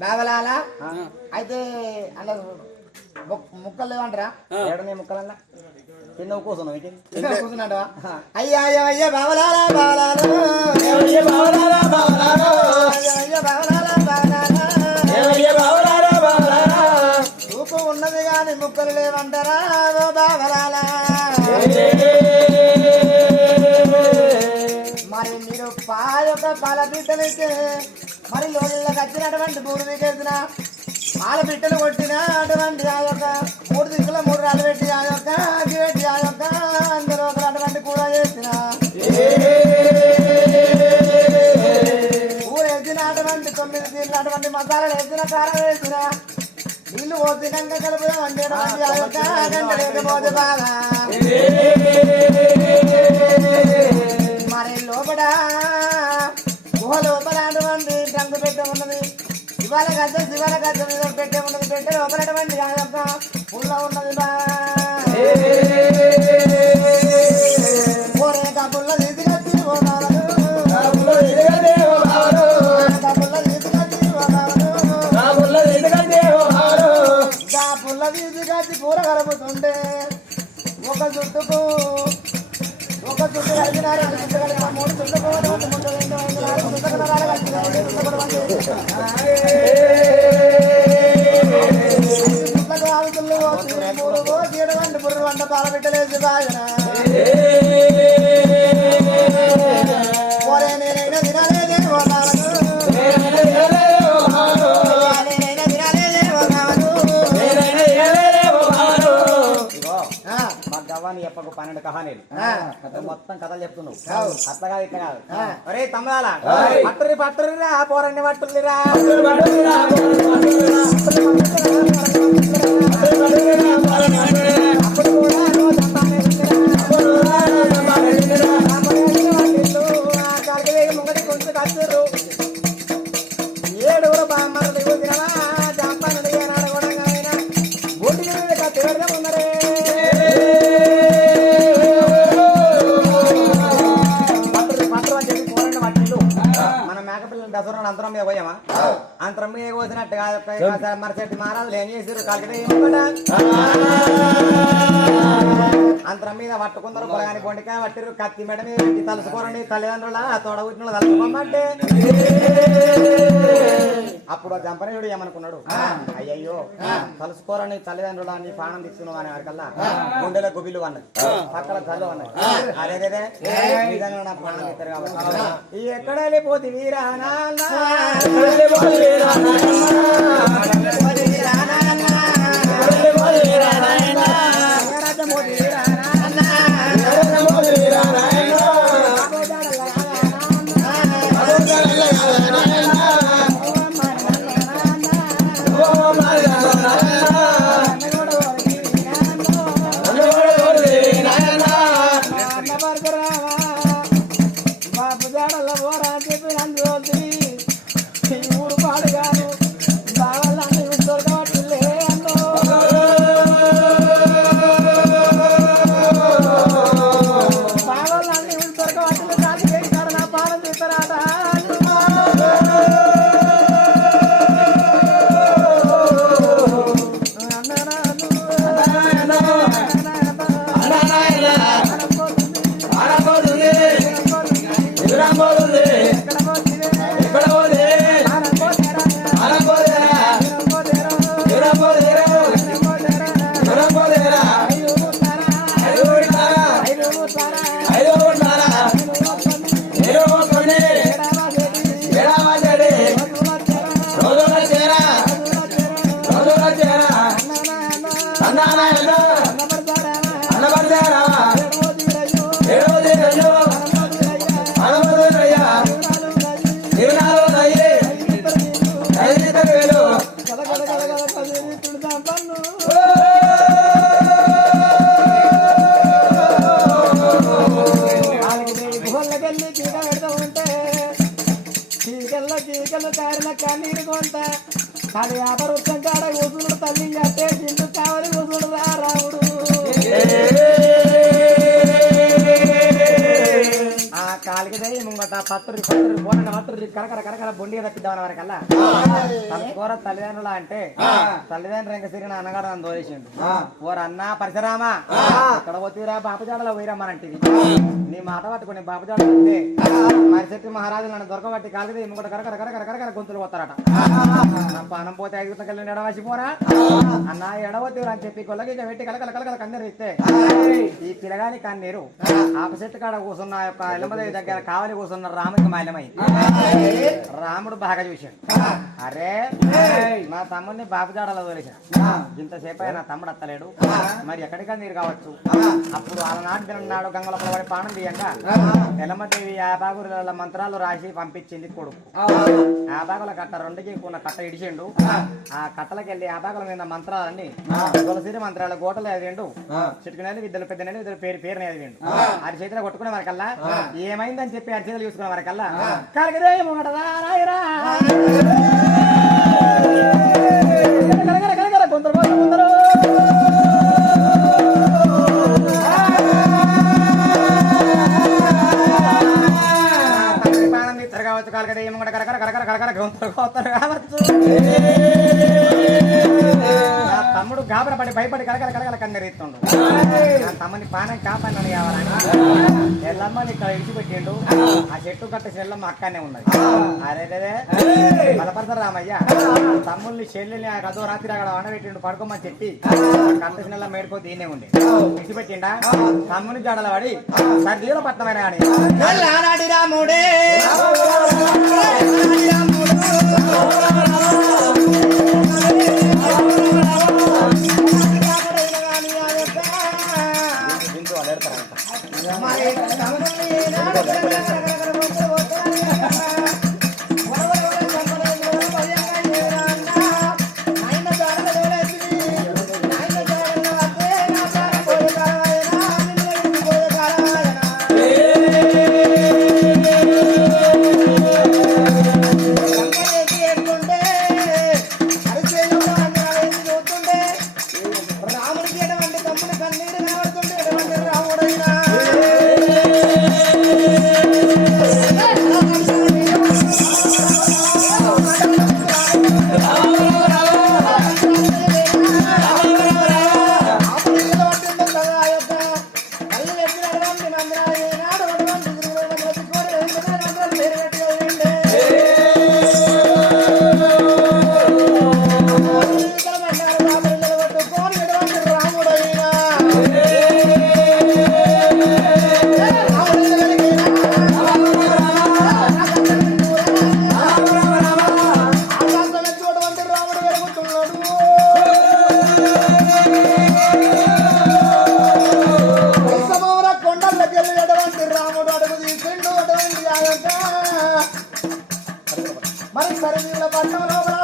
బాబలాలా అయితే అలా ముక్కలు లేవంటారా ఏడనే ముక్కలన్నా కింద కూర్చున్నావు కూర్చున్నాడు అయ్యా అయ్యా బాబలాలా బాబలాలు చూపు ఉన్నది కానీ ముక్కలు లేవంటారా బాబలాలా మరి మీరు యొక్క పాల బిడ్డలైతే మరి లోళ్ళకి వచ్చినటువంటి 3 దిగేసిన పాల బిడ్డలు కొట్టిన అటువంటి ఆ యొక్క 3 దిక్కుల 3 రాళ్ళు పెట్టి ఆ యొక్క అగ్గి పెట్టి ఆ యొక్క అందరూ ఒకరు అటువంటి కూర చేసిన కూర వేసిన అటువంటి 9 తీర్లు అటువంటి మసాలాలు వేసిన కారం వేసిన నీళ్లు పోసినాక కలుపుదాం అంటే ఆ యొక్క గంట లేకపోతే బాగా మరి లోపల గుహ లోపల అటువంటి టంగు పెట్టే ఉన్నది శివాల గద్ద మీద పెట్టే ఉన్నది పెట్టే లోపల అటువంటి ఆ యొక్క పుల్ల ఉన్నది పుల్ల తీసుకొచ్చి పుల్ల తీసుకొచ్చి కూర కలుపుతుంటే ఒక చుట్టుకు ఒక చుట్టూ కలిగినారు 3 చుట్టూ బుర్రు వంట పాల బిడ్డలేసి బాగా నేనైనా తినాలేదే అవ్వని చెప్పకు 12 కహానీలు మొత్తం కథలు చెప్తున్నావు అట్లా కాదు ఇట్లా కాదు ఒరే తమ్ముడాల పట్టుర్రి పట్టుర్రిరా పోరండి పట్టుర్రిరా అప్పుడు కూడా ముంగటి కొంచెం కచ్చుర్రు ఏడుగురు బామ్మలు తినవా జంపాను కూడా బోటి కత్తి పెడదాం ఉన్నరే పట్టు అని చెప్పి పోరండి పట్టిల్లు మన మేకపిల్లలు దసరా అంతరం మీద పోయామా అంతరం మీద పోసినట్టు కాదు మరిచెట్టి మహారాజులు ఏం చేసారు కాలికి అంతరం మీద పట్టుకుందరు పొలగాని పొండికాయ పట్టిరు కత్తి మెడ మీద పెట్టి తలుసుకోరండి తల్లిదండ్రుల తోడబుట్టిన తలుసుకోమంటే అప్పుడు జంపనేయుడు ఏమనుకున్నాడు అయ్యయ్యో తలుసుకోరని తల్లిదండ్రుల నీ ప్రాణం తీసుకున్నావు అని వారికల్లా గుండెల గుబిలు అన్నది పక్కల చల్లు అన్నది అదేదే నిజంగా నా ప్రాణం ఇస్తారు కాబట్టి ఎక్కడ వెళ్ళిపోతే వీరా కన్నీరు కొంత అది అపరుత్తం కాడ కూసుడు తల్లి కట్టే చిందు కావాలి కూసుడు రాముడు ఆ కాలికి దయ్యి ముంగట పత్తురి పోనండి పత్తురి కరకర బొండిగా తప్పిద్దామని వరకల్లా కూర తల్లిదండ్రుల అంటే తల్లిదండ్రులు ఇంకా సిరిగిన అన్నగారు నన్ను దోరేసిండు ఓరు అన్న పరిసరామా ఇక్కడ పోతీరా బాపజాడలో పోయిరమ్మనంటివి నీ మాట పట్టుకుని బాపజాడ వస్తే మరిచెట్టి మహారాజులు నన్ను దొరకబట్టి కాలికి ముంగట కరకర గొంతులు పోతారట నా పానం పోతే 5 గంటలకెళ్ళి ఎడవసిపోరా అన్న ఎడవతీరా అని చెప్పి కొల్లకి పెట్టి కలకల కన్నీరు ఇస్తే ఈ పిల్లగాని కన్నీరు ఆపచెట్టు కాడ కూర్చున్న యొక్క ఎల్లమదేవి దగ్గర కావలి కూర్చున్న రాముడికి మాయలమైంది రాముడు బాగా చూశాడు అరే నా తమ్ముడిని బాపజాడలో తోలేశాడు ఇంతసేపు అయినా తమ్ముడు అత్తలేడు మరి ఎక్కడికా నీరు కావచ్చు అప్పుడు ఆలనాటి దినాడు గంగల పడి పానం తీయంగా ఎల్లమ్మదేవి 50 మంత్రాలు రాసి పంపించింది కొడుకు 50 కట్ట 2కి ఉన్న కట్ట ఇడిచిండు ఆ కట్టలకి వెళ్ళి 50 మీద మంత్రాలన్నీ తులసిరి మంత్రాలు గోటలు చదివిండు చిట్టుకునేది విద్యలు పెద్ద విద్యలు పేరుని చదివిండు అది చేతిలో కొట్టుకునే వరకల్లా ఏమైందని చెప్పి అది చేతులు చూసుకునే వరకల్లా కలగదే కొందరు కావచ్చు కాలకడే ఏమో కరకర కావచ్చు తమ్ముడు గాబర పడి భయపడి కలకల కన్నెరెత్తుండు నా తమ్ముని పానం కాపాడని కావాలని ఎల్లమ్మని ఇక్కడ ఇడిచిపెట్టిండు ఆ చెట్టు కట్టేసి ఎల్లమ్మ అక్కనే ఉన్నది అరే బలపడతారు రామయ్య తమ్ముల్ని చెల్లెల్ని అదో రాత్రి అక్కడ వండబెట్టిండు పడుకోమని చెప్పి కట్టేసిన ఎల్లమ్మ మేడుకో దీనే ఉండే ఇడిచిపెట్టిండా తమ్ముని జడల పడి సర్దీలో పట్టమైన కానీ రాముడే మరి తమ్ముడిని ఏనాడు రాముడికి ఎటువంటి తమ్ముడు కన్నీరు కనబడుతుంటే ఎటువంటి రాముడైనా మరి సరిదీల పట్టణంలో